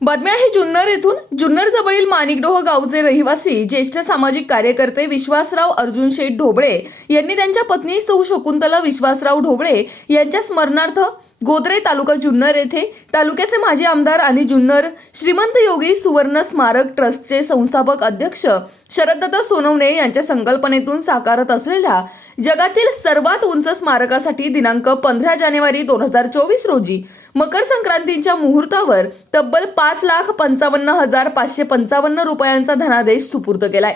बातम्या आहे जुन्नर येथून. जुन्नर जवळील माणिकडोह गावचे रहिवासी ज्येष्ठ सामाजिक कार्यकर्ते विश्वासराव अर्जुन शेठ ढोबळे यांनी त्यांच्या पत्नी सौ शकुंतला विश्वासराव ढोबळे यांच्या स्मरणार्थ गोदरे तालुका जुन्नर येथे तालुक्याचे माजी आमदार आणि जुन्नर श्रीमंत योगी सुवर्ण स्मारक ट्रस्टचे संस्थापक अध्यक्ष शरददत्त सोनवणे यांच्या संकल्पनेतून साकारत असलेल्या जगातील सर्वात उंच स्मारकासाठी दिनांक पंधरा जानेवारी दोन हजार चोवीस रोजी मकर संक्रांतीच्या मुहूर्तावर तब्बल पाच लाख पंचावन्न हजार पाचशे पंचावन्न रुपयांचा धनादेश सुपूर्द केलाय.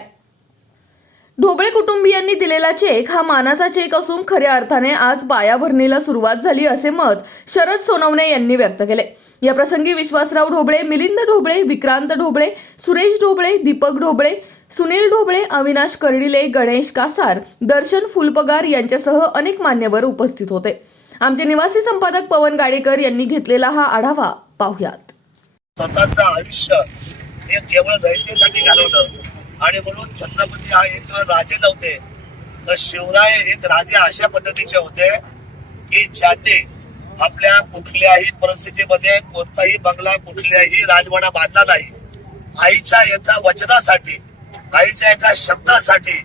ढोबळे कुटुंबियांनी दिलेला चेक हा मानाचा चेक असून खऱ्या अर्थाने आज पायाभरणीला सुरुवात झाली असे मत शरद सोनवणे यांनी व्यक्त केले. या प्रसंगी विश्वासराव ढोबळे मिलिंद ढोबळे विक्रांत ढोबळे सुरेश ढोबळे दीपक ढोबळे सुनील ढोबळे अविनाश कर्डिले गणेश कासार दर्शन फुलपगार यांच्यासह अनेक मान्यवर उपस्थित होते. आमचे निवासी संपादक पवन गाडेकर यांनी घेतलेला हा आढावा पाहुयात. स्वतःचं आयुष्य हे केवळ घालवलं. आणि म्हणून छत्रपती हा एक राजे नव्हते. तर शिवराय एक राजे अशा पद्धतीचे होते की ज्यांनी आपल्या कुठल्याही परिस्थितीमध्ये कोणताही बंगला कुठल्याही राजवाडा बांधला नाही. आईच्या एका वचनासाठी आईच्या एका शब्दासाठी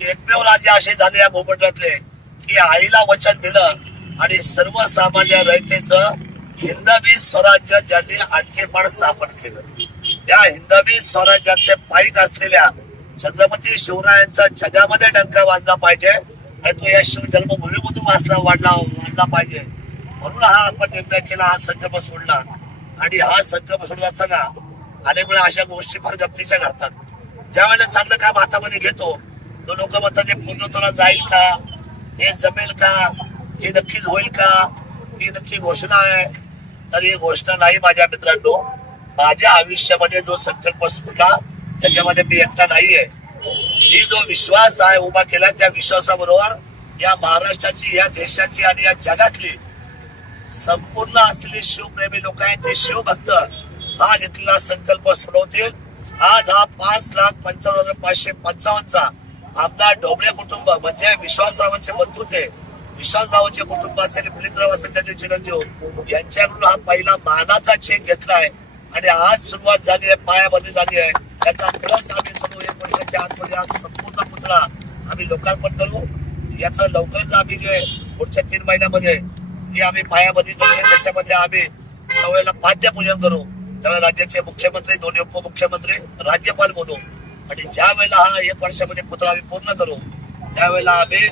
एकमेव राजे असे झाले या भूपटातले की आईला वचन दिलं आणि सर्वसामान्य रयतेच हिंदवी स्वराज्य ज्यांनी आणखीपण स्थापन केलं. त्या हिंदवी स्वराज्याचे पाईक असलेल्या छत्रपती शिवरायांचा जगामध्ये डंका वाजला पाहिजे आणि तो या शिव जन्मभूमीमधून वाचला वाढला वाढला पाहिजे. म्हणून हा आपण निर्णय केला हा संकल्प सोडला. आणि हा संकल्प सोडला असताना अनेक वेळा अशा गोष्टी फार गमतीच्या घडतात. ज्या वेळेला चांगलं काम हातामध्ये घेतो तो लोक म्हणतात हे पूर्णत्वाला जाईल का? हे जमेल का? हे नक्कीच होईल का? ही नक्की घोषणा आहे. तर ही घोषणा नाही माझ्या मित्रांनो. माझ्या आयुष्यामध्ये जो संकल्प स्फुटला त्याच्यामध्ये मी एकटा नाहीये. मी जो विश्वास आहे उभा केला त्या विश्वासाबरोबर या महाराष्ट्राची या देशाची आणि या जगातली संपूर्ण असलेले शिवप्रेमी लोक आहेत ते शिवभक्त. हा घेतलेला संकल्प सोडवतील. आज हा पाच लाख पंचावन्न हजार पाचशे पंचावन्नचा आमदार ढोबळे कुटुंब म्हणजे विश्वासरावांचे बंधू ते. विश्वासरावांचे कुटुंब असेल मिलिंदराव असेल त्याचे चिरंजीव यांच्याकडून हा पहिला मानाचा चेक घेतलाय. आणि आज सुरुवात झाली आहे पायाभरणी झाली आहे. त्याचा कळस आम्ही सर्व एक वर्षाच्या आतमध्ये आज संपूर्ण पुतळा आम्ही लोकार्पण करू. याचं लवकरच आम्ही जे पुढच्या तीन महिन्यामध्ये जी आम्ही पायाभरणी करू त्याच्यामध्ये आम्ही त्यावेळेला पाद्यपूजन करू. त्याला राज्याचे मुख्यमंत्री दोन्ही उपमुख्यमंत्री राज्यपाल बोलू आणि ज्या वेळेला हा एक वर्षामध्ये पुतळा आम्ही पूर्ण करू त्यावेळेला आम्ही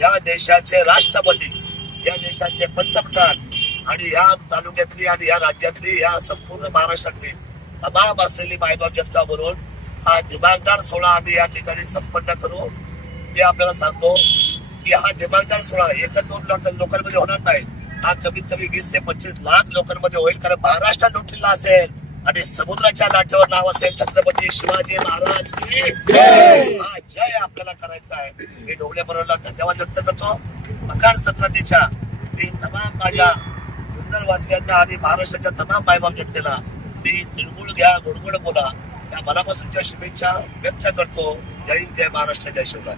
या देशाचे राष्ट्रपती या देशाचे पंतप्रधान आणि या तालुक्यातली आणि या राज्यातली या संपूर्ण महाराष्ट्रातली तमाम असलेली मायबाप जनता म्हणून हा दिमागदार सोहळा आम्ही या ठिकाणी संपन्न करू. मी आपल्याला सांगतो की हा दिमागदार सोहळा एक दोन लाख लोकांमध्ये होणार नाही. हा कमीत कमी वीस ते पंचवीस लाख लोकांमध्ये होईल कारण महाराष्ट्र लुटलेला असेल आणि समुद्राच्या लाटेवर नाव असेल छत्रपती शिवाजी महाराज की हा जय आपल्याला करायचा आहे. मी ढोबळे बरोबरला धन्यवाद व्यक्त करतो. मकर संक्रांतीच्या मी तमाम माझ्या जुन्नर वासियांना आणि महाराष्ट्राच्या तमाम मायबाप जनतेला मी तिळगुळ घ्या गुडगुड बोला. त्या मनापासूनच्या शुभेच्छा व्यक्त करतो. जय हिंद, जय महाराष्ट्र जय शिवराय.